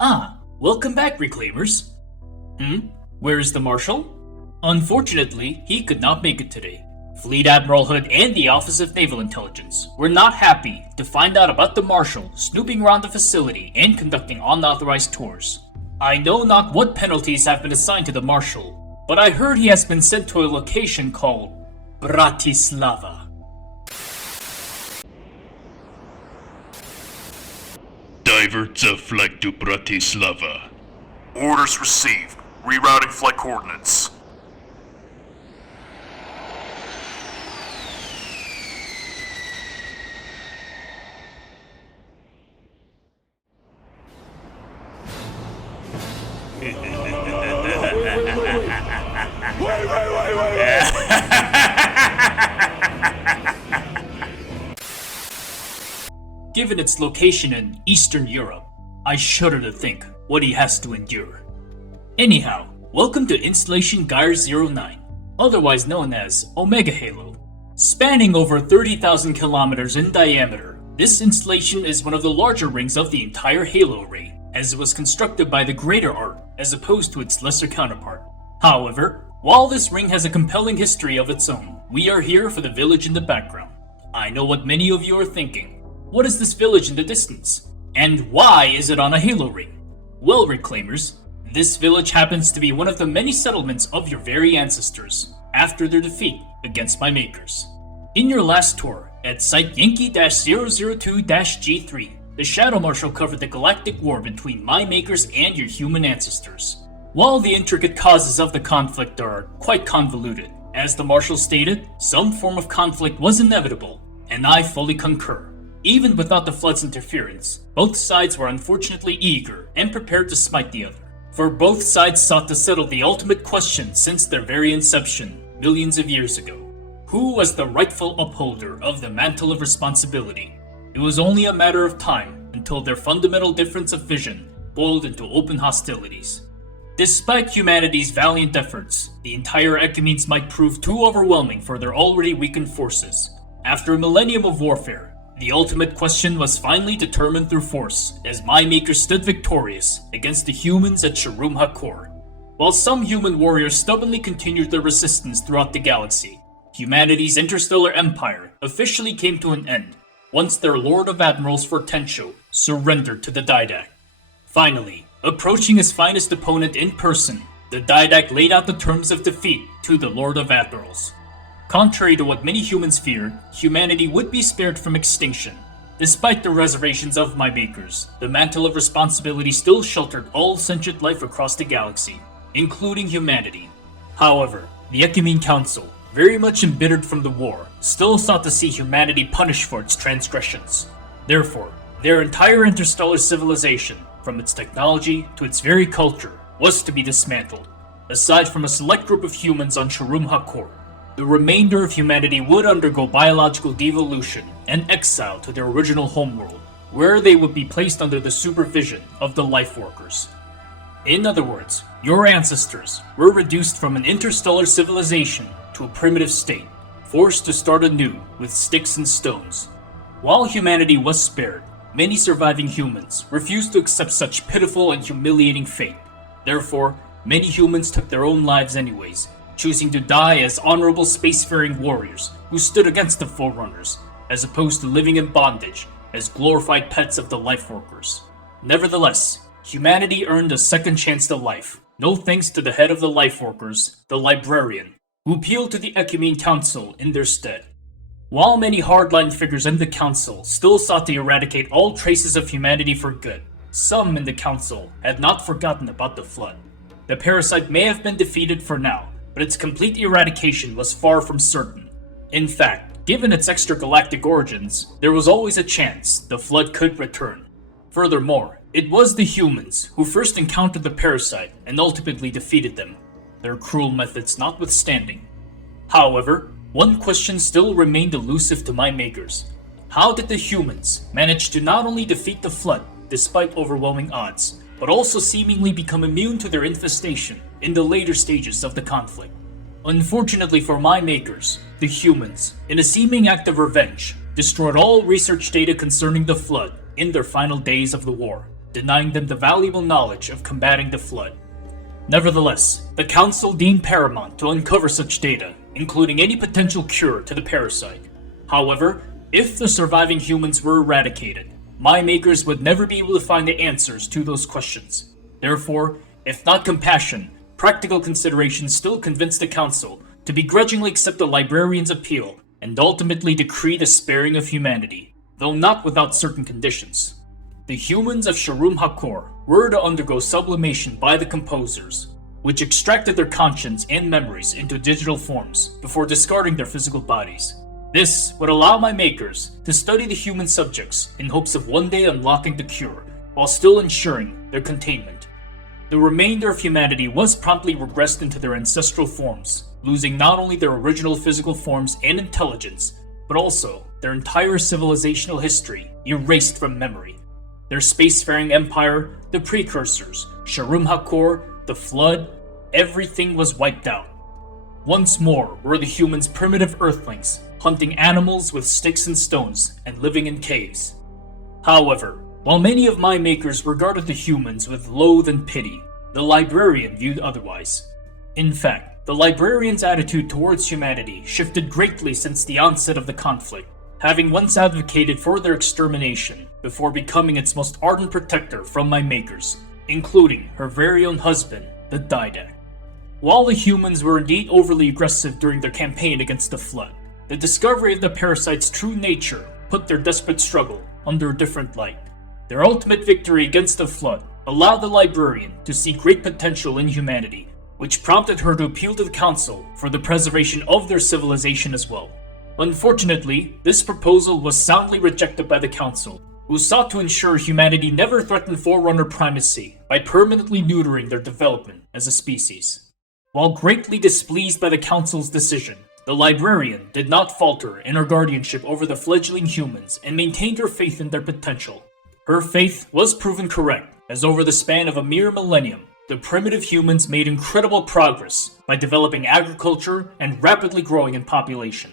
Welcome back, Reclaimers. Where is the Marshal? Unfortunately, he could not make it today. Fleet Admiral Hood and the Office of Naval Intelligence were not happy to find out about the Marshal snooping around the facility and conducting unauthorized tours. I know not what penalties have been assigned to the Marshal, but I heard he has been sent to a location called Bratislava. Divert the flight to Bratislava. Orders received. Rerouting flight coordinates. Given its location in Eastern Europe, I shudder to think what he has to endure. Anyhow, welcome to Installation Gyre 09, otherwise known as Omega Halo. Spanning over 30,000 kilometers in diameter, this installation is one of the larger rings of the entire Halo array, as it was constructed by the greater Art as opposed to its lesser counterpart. However, while this ring has a compelling history of its own, we are here for the village in the background. I know what many of you are thinking. What is this village in the distance? And why is it on a Halo ring? Well, Reclaimers, this village happens to be one of the many settlements of your very ancestors, after their defeat against my makers. In your last tour, at Site Yankee-002-G3, the Shadow Marshal covered the galactic war between my makers and your human ancestors. While the intricate causes of the conflict are quite convoluted, as the Marshal stated, some form of conflict was inevitable, and I fully concur. Even without the Flood's interference, both sides were unfortunately eager and prepared to smite the other. For both sides sought to settle the ultimate question since their very inception, millions of years ago. Who was the rightful upholder of the Mantle of Responsibility? It was only a matter of time until their fundamental difference of vision boiled into open hostilities. Despite humanity's valiant efforts, the entire Echemeans might prove too overwhelming for their already weakened forces. After a millennium of warfare, the ultimate question was finally determined through force, as my makers stood victorious against the humans at Sharum HaKor. While some human warriors stubbornly continued their resistance throughout the galaxy, humanity's interstellar empire officially came to an end once their Lord of Admirals Fortentio surrendered to the Didact. Finally, approaching his finest opponent in person, the Didact laid out the terms of defeat to the Lord of Admirals. Contrary to what many humans feared, humanity would be spared from extinction. Despite the reservations of my makers, the Mantle of Responsibility still sheltered all sentient life across the galaxy, including humanity. However, the Echemene Council, very much embittered from the war, still sought to see humanity punished for its transgressions. Therefore, their entire interstellar civilization, from its technology to its very culture, was to be dismantled. Aside from a select group of humans on Sharum HaKor, the remainder of humanity would undergo biological devolution and exile to their original homeworld, where they would be placed under the supervision of the Lifeworkers. In other words, your ancestors were reduced from an interstellar civilization to a primitive state, forced to start anew with sticks and stones. While humanity was spared, many surviving humans refused to accept such pitiful and humiliating fate. Therefore, many humans took their own lives anyways, choosing to die as honorable spacefaring warriors who stood against the Forerunners, as opposed to living in bondage as glorified pets of the Lifeworkers. Nevertheless, humanity earned a second chance to life, no thanks to the head of the Lifeworkers, the Librarian, who appealed to the Echemene Council in their stead. While many hardline figures in the Council still sought to eradicate all traces of humanity for good, some in the Council had not forgotten about the Flood. The parasite may have been defeated for now, but its complete eradication was far from certain. In fact, given its extragalactic origins, there was always a chance the Flood could return. Furthermore, it was the humans who first encountered the parasite and ultimately defeated them, their cruel methods notwithstanding. However, one question still remained elusive to my makers. How did the humans manage to not only defeat the Flood despite overwhelming odds, but also seemingly become immune to their infestation in the later stages of the conflict? Unfortunately for my makers, the humans, in a seeming act of revenge, destroyed all research data concerning the Flood in their final days of the war. denying them the valuable knowledge of combating the flood. Nevertheless, the Council deemed paramount to uncover such data, including any potential cure to the parasite. However, if the surviving humans were eradicated, my makers would never be able to find the answers to those questions. Therefore, if not compassion, practical considerations still convinced the Council to begrudgingly accept the librarian's appeal and ultimately decree the sparing of humanity, though not without certain conditions. The humans of Sharum-Hakor were to undergo sublimation by the composers, which extracted their conscience and memories into digital forms before discarding their physical bodies. This would allow my makers to study the human subjects in hopes of one day unlocking the cure, while still ensuring their containment. The remainder of humanity was promptly regressed into their ancestral forms, losing not only their original physical forms and intelligence, but also their entire civilizational history erased from memory. Their spacefaring empire, the precursors, Sharum-Hakor, the flood, everything was wiped out. Once more were the humans primitive earthlings, hunting animals with sticks and stones and living in caves. However, while many of my makers regarded the humans with loathe and pity, the librarian viewed otherwise. In fact, the librarian's attitude towards humanity shifted greatly since the onset of the conflict, having once advocated for their extermination before becoming its most ardent protector from my makers, including her very own husband, the Didact. While the humans were indeed overly aggressive during their campaign against the flood, the discovery of the parasite's true nature put their desperate struggle under a different light. Their ultimate victory against the flood allowed the librarian to see great potential in humanity, which prompted her to appeal to the Council for the preservation of their civilization as well. Unfortunately, this proposal was soundly rejected by the Council, who sought to ensure humanity never threatened Forerunner primacy by permanently neutering their development as a species. While greatly displeased by the Council's decision, the librarian did not falter in her guardianship over the fledgling humans and maintained her faith in their potential. Her faith was proven correct, as over the span of a mere millennium, the primitive humans made incredible progress by developing agriculture and rapidly growing in population.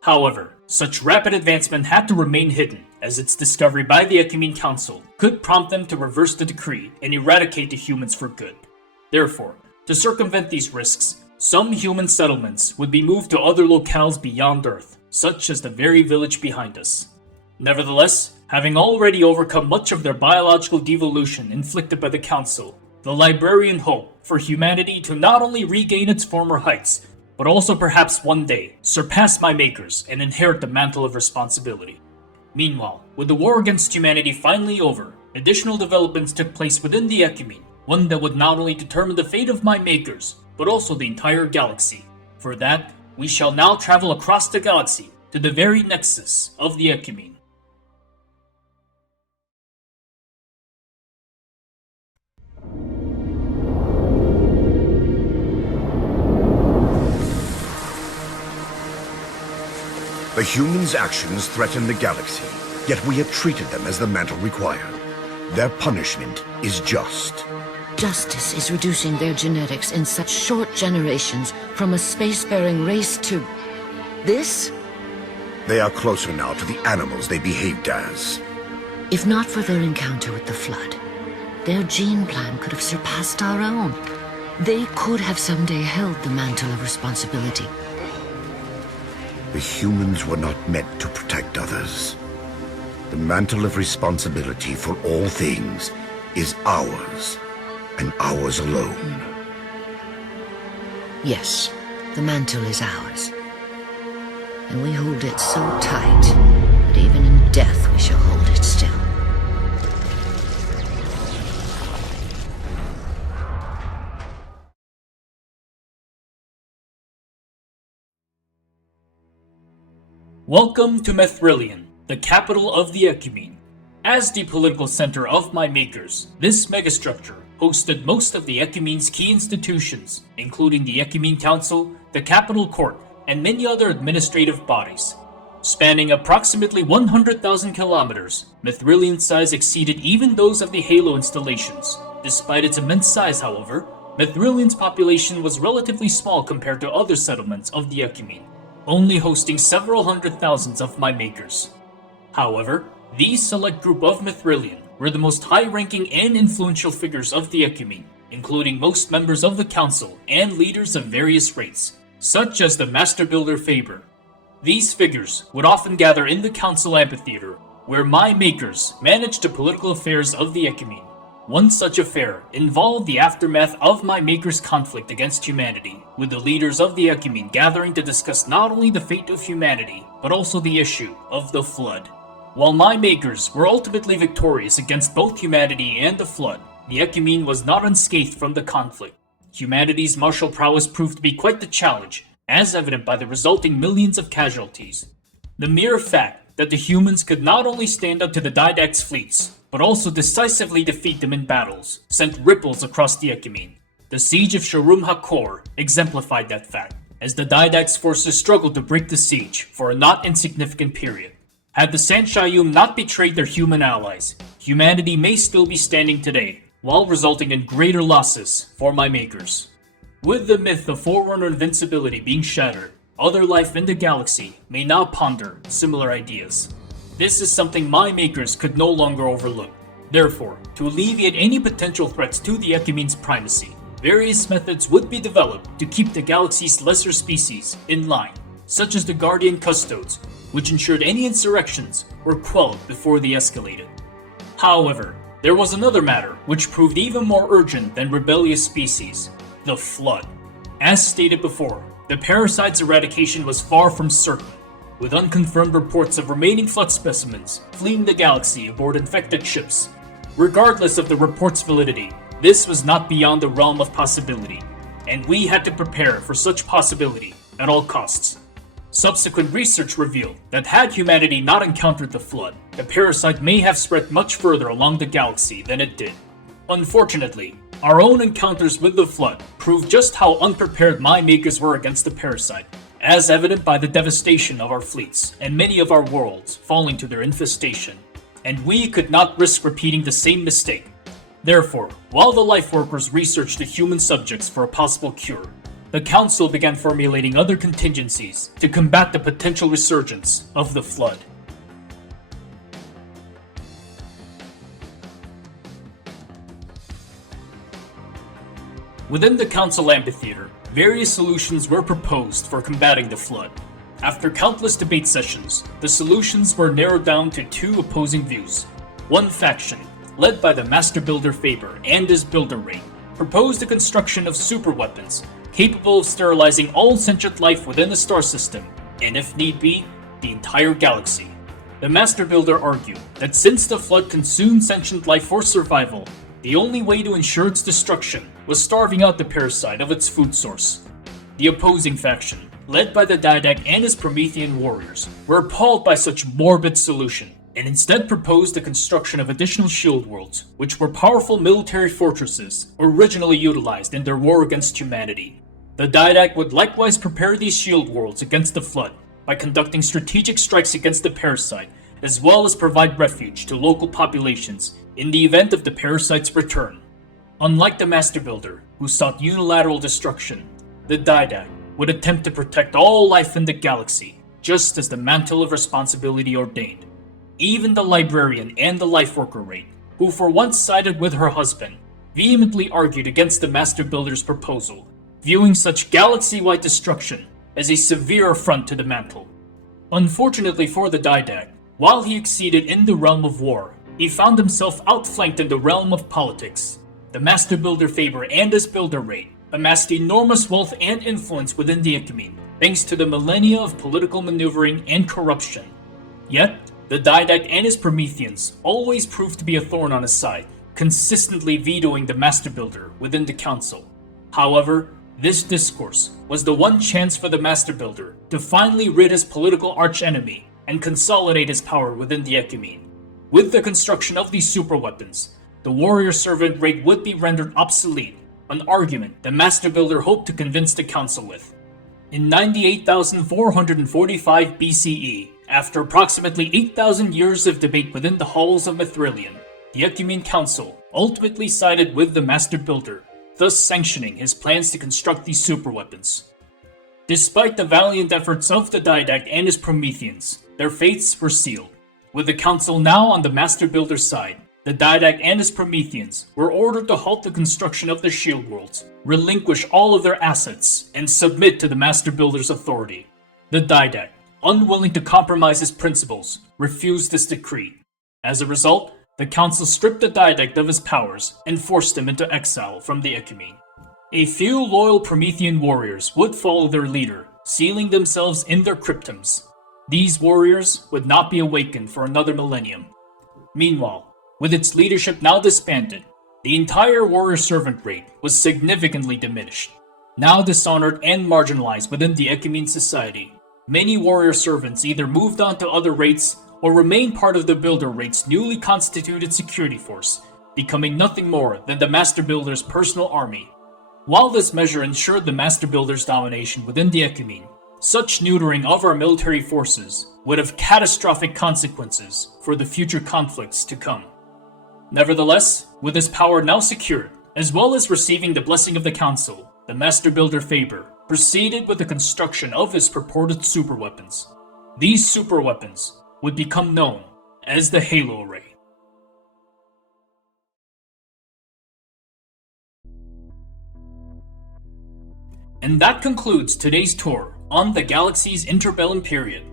However, such rapid advancement had to remain hidden, as its discovery by the Ecumene Council could prompt them to reverse the decree and eradicate the humans for good. Therefore, to circumvent these risks, some human settlements would be moved to other locales beyond Earth, such as the very village behind us. Nevertheless, having already overcome much of their biological devolution inflicted by the Council, the librarian hoped for humanity to not only regain its former heights, but also perhaps one day surpass my makers and inherit the mantle of responsibility. Meanwhile, with the war against humanity finally over, additional developments took place within the Ecumene, one that would not only determine the fate of my makers, but also the entire galaxy. For that, we shall now travel across the galaxy to the very nexus of the Ecumene. The humans' actions threaten the galaxy, yet we have treated them as the Mantle required. Their punishment is just. Justice is reducing their genetics in such short generations from a spacefaring race to... this? They are closer now to the animals they behaved as. If not for their encounter with the Flood, their gene plan could have surpassed our own. They could have someday held the Mantle of Responsibility. The humans were not meant to protect others. The Mantle of Responsibility for all things is ours, and ours alone. Yes, the Mantle is ours. And we hold it so tight that even in death we shall hold it still. Welcome to Mithrillion, the capital of the Ecumene. As the political center of my makers, this megastructure hosted most of the Ecumene's key institutions, including the Ecumene Council, the Capital Court, and many other administrative bodies. Spanning approximately 100,000 kilometers, Mithrillion's size exceeded even those of the Halo installations. Despite its immense size, however, Mithrillion's population was relatively small compared to other settlements of the Ecumene, only hosting several hundred thousands of my makers. However, these select group of Mithrillion were the most high-ranking and influential figures of the Ecumene, including most members of the Council and leaders of various rates, such as the Master Builder Faber. These figures would often gather in the Council Amphitheater, where my makers managed the political affairs of the Ecumene. One such affair involved the aftermath of my makers' conflict against humanity, with the leaders of the Ecumene gathering to discuss not only the fate of humanity, but also the issue of the Flood. While my makers were ultimately victorious against both humanity and the Flood, the Ecumene was not unscathed from the conflict. Humanity's martial prowess proved to be quite the challenge, as evident by the resulting millions of casualties. The mere fact that the humans could not only stand up to the Didact's fleets, but also decisively defeat them in battles, sent ripples across the Ecumene. The siege of Sharum HaKor exemplified that fact, as the Didact's forces struggled to break the siege for a not insignificant period. Had the Sanshayum not betrayed their human allies, humanity may still be standing today, while resulting in greater losses for my makers. With the myth of Forerunner invincibility being shattered, other life in the galaxy may now ponder similar ideas. This is something my makers could no longer overlook. Therefore, to alleviate any potential threats to the Ecumene's primacy, various methods would be developed to keep the galaxy's lesser species in line, such as the Guardian Custodes, which ensured any insurrections were quelled before they escalated. However, there was another matter which proved even more urgent than rebellious species: the Flood. As stated before, the parasite's eradication was far from certain, with unconfirmed reports of remaining Flood specimens fleeing the galaxy aboard infected ships. Regardless of the report's validity, this was not beyond the realm of possibility, and we had to prepare for such possibility at all costs. Subsequent research revealed that had humanity not encountered the Flood, the parasite may have spread much further along the galaxy than it did. Unfortunately, our own encounters with the Flood proved just how unprepared my makers were against the parasite, as evident by the devastation of our fleets and many of our worlds falling to their infestation. And we could not risk repeating the same mistake. Therefore, while the Lifeworkers researched the human subjects for a possible cure, the Council began formulating other contingencies to combat the potential resurgence of the Flood. Within the Council Amphitheater, various solutions were proposed for combating the Flood. After countless debate sessions, the solutions were narrowed down to two opposing views. One faction, led by the Master Builder Faber and his builder rate, proposed the construction of superweapons capable of sterilizing all sentient life within the star system, and if need be, the entire galaxy. The Master Builder argued that since the Flood consumed sentient life for survival, the only way to ensure its destruction was starving out the parasite of its food source. The opposing faction, led by the Didact and his Promethean warriors, were appalled by such morbid solution, and instead proposed the construction of additional shield worlds, which were powerful military fortresses originally utilized in their war against humanity. The Didact would likewise prepare these shield worlds against the Flood by conducting strategic strikes against the parasite, as well as provide refuge to local populations in the event of the parasite's return. Unlike the Master Builder, who sought unilateral destruction, the Didact would attempt to protect all life in the galaxy, just as the Mantle of Responsibility ordained. Even the Librarian and the Lifeworker rate, who for once sided with her husband, vehemently argued against the Master Builder's proposal, viewing such galaxy-wide destruction as a severe affront to the Mantle. Unfortunately for the Didact, while he exceeded in the realm of war, he found himself outflanked in the realm of politics. The Master Builder Faber and his builder rate amassed enormous wealth and influence within the Ecumene, thanks to the millennia of political maneuvering and corruption. Yet, the Didact and his Prometheans always proved to be a thorn on his side, consistently vetoing the Master Builder within the Council. However, this discourse was the one chance for the Master Builder to finally rid his political archenemy and consolidate his power within the Ecumene. With the construction of these superweapons, the warrior servant rate would be rendered obsolete, an argument the Master Builder hoped to convince the Council with. In 98,445 BCE, after approximately 8,000 years of debate within the halls of Mithrilian, the Ecumene Council ultimately sided with the Master Builder, thus sanctioning his plans to construct these superweapons. Despite the valiant efforts of the Didact and his Prometheans, their fates were sealed. With the Council now on the Master Builder's side, The Didact and his Prometheans were ordered to halt the construction of the Shield Worlds, relinquish all of their assets, and submit to the Master Builder's authority. The Didact, unwilling to compromise his principles, refused this decree. As a result, the Council stripped the Didact of his powers and forced him into exile from the Ecumene. A few loyal Promethean warriors would follow their leader, sealing themselves in their cryptums. These warriors would not be awakened for another millennium. Meanwhile, with its leadership now disbanded, the entire warrior servant rate was significantly diminished. Now dishonored and marginalized within the Ecumene society, many warrior servants either moved on to other rates or remained part of the Builder rate's newly constituted security force, becoming nothing more than the Master Builder's personal army. While this measure ensured the Master Builder's domination within the Ecumene, such neutering of our military forces would have catastrophic consequences for the future conflicts to come. Nevertheless, with his power now secured, as well as receiving the blessing of the Council, the Master Builder Faber proceeded with the construction of his purported superweapons. These superweapons would become known as the Halo Array. And that concludes today's tour on the galaxy's interbellum period.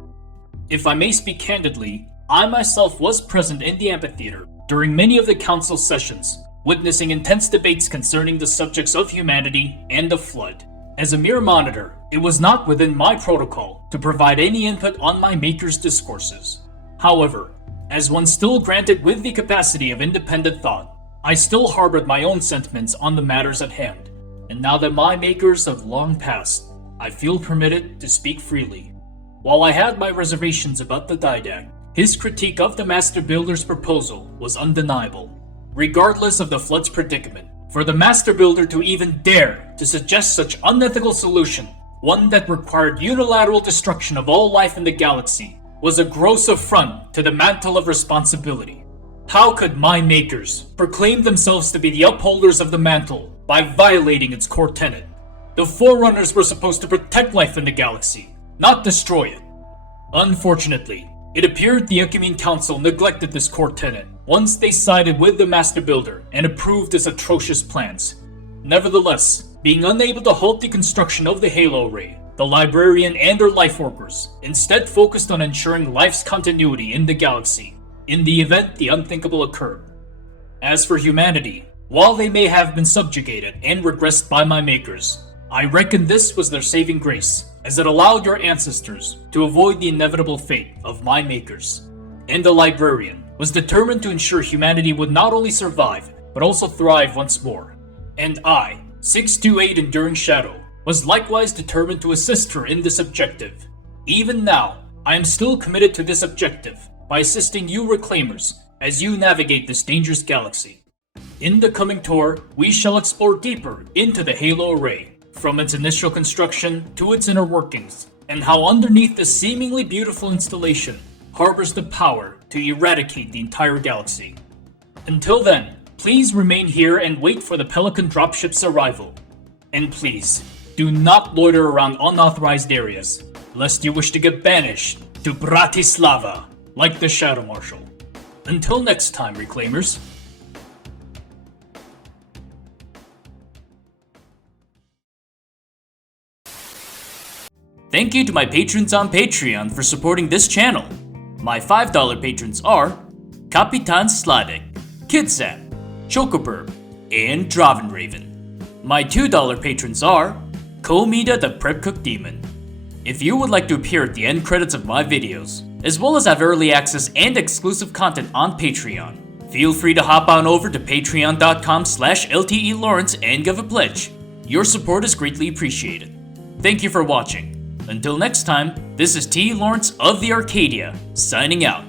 If I may speak candidly, I myself was present in the amphitheater during many of the Council sessions, witnessing intense debates concerning the subjects of humanity and the Flood. As a mere monitor, it was not within my protocol to provide any input on my maker's discourses. However, as one still granted with the capacity of independent thought, I still harbored my own sentiments on the matters at hand. And now that my makers have long passed, I feel permitted to speak freely. While I had my reservations about the Didact, his critique of the Master Builder's proposal was undeniable. Regardless of the Flood's predicament, for the Master Builder to even dare to suggest such unethical solution, one that required unilateral destruction of all life in the galaxy, was a gross affront to the Mantle of Responsibility. How could my makers proclaim themselves to be the upholders of the Mantle by violating its core tenet? The Forerunners were supposed to protect life in the galaxy, not destroy it. Unfortunately, it appeared the Ecumene Council neglected this core tenet once they sided with the Master Builder and approved his atrocious plans. Nevertheless, being unable to halt the construction of the Halo Array, the Librarian and her life workers instead focused on ensuring life's continuity in the galaxy, in the event the unthinkable occurred. As for humanity, while they may have been subjugated and regressed by my makers, I reckon this was their saving grace, as it allowed your ancestors to avoid the inevitable fate of my makers. And the Librarian was determined to ensure humanity would not only survive, but also thrive once more. And I, 628 Enduring Shadow, was likewise determined to assist her in this objective. Even now, I am still committed to this objective by assisting you Reclaimers as you navigate this dangerous galaxy. In the coming tour, we shall explore deeper into the Halo Array, from its initial construction to its inner workings, and how underneath this seemingly beautiful installation harbors the power to eradicate the entire galaxy. Until then, please remain here and wait for the Pelican dropship's arrival. And please, do not loiter around unauthorized areas, lest you wish to get banished to Bratislava, like the Shadow Marshal. Until next time, Reclaimers. Thank you to my patrons on Patreon for supporting this channel. My $5 patrons are Kapitan Sladek, Kidsap, Chocoburb, and Dravenraven. My $2 patrons are Komida the Prep Cook Demon. If you would like to appear at the end credits of my videos, as well as have early access and exclusive content on Patreon, feel free to hop on over to patreon.com/LTELawrence and give a pledge. Your support is greatly appreciated. Thank you for watching. Until next time, this is T. Lawrence of the Arcadia, signing out.